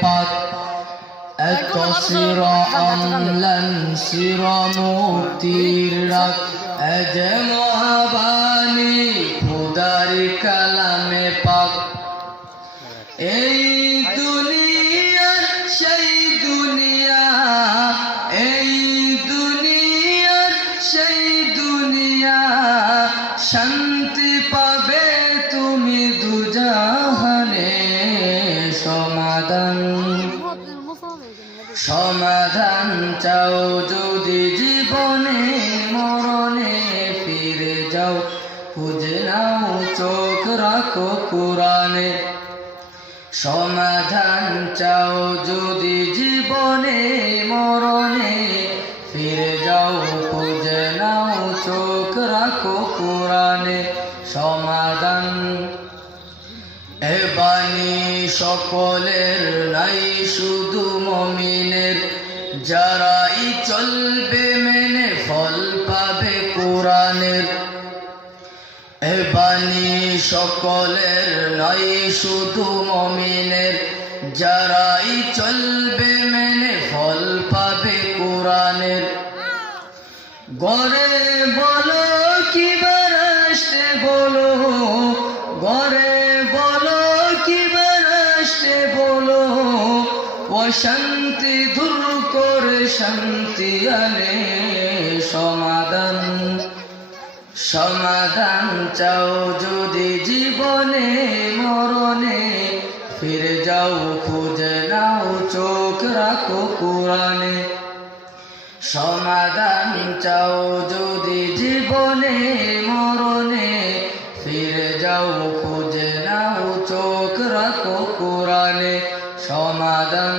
পাক এত শির অম্লান শির মুক্তির রাগ এজে মহাবাণী খুদারি কালামে পাক এই দুনিয়ার সেই দুনিয়া এই দুনিয়ার সেই দুনিয়া শান্তি পাবে তুমি দুজাহানে সমাধান চাও যদি জীবনে মরণে ফিরে যাও খুঁজে নাও চোখ রাখো কোরআনে সমাধান চাও যদি জীবনে মরণে ফিরে যাও খুঁজে নাও চোখ রাখো কোরআনে সমাধান এ বাণী সকলের নাই শুধু মুমিনের যারাই চলবে মেনে ফল পাবে কোরআনের এ বাণী সকলের নাই শুধু মুমিনের যারাই চলবে মেনে ফল পাবে কোরআনের গরে বলো কিবা রাষ্ট্রে বলো গরে অশান্তি দূর করে শান্তি আনে সমাধান চাও যদি জীবনে মরণে ফিরে যাও খুঁজে নাও চোখ রাখো কোরআনে সমাধান চাও যদি জীবনে মরণে ফিরে যাও খুঁজে নাও চোখ রাখো কোরআনে সমাধান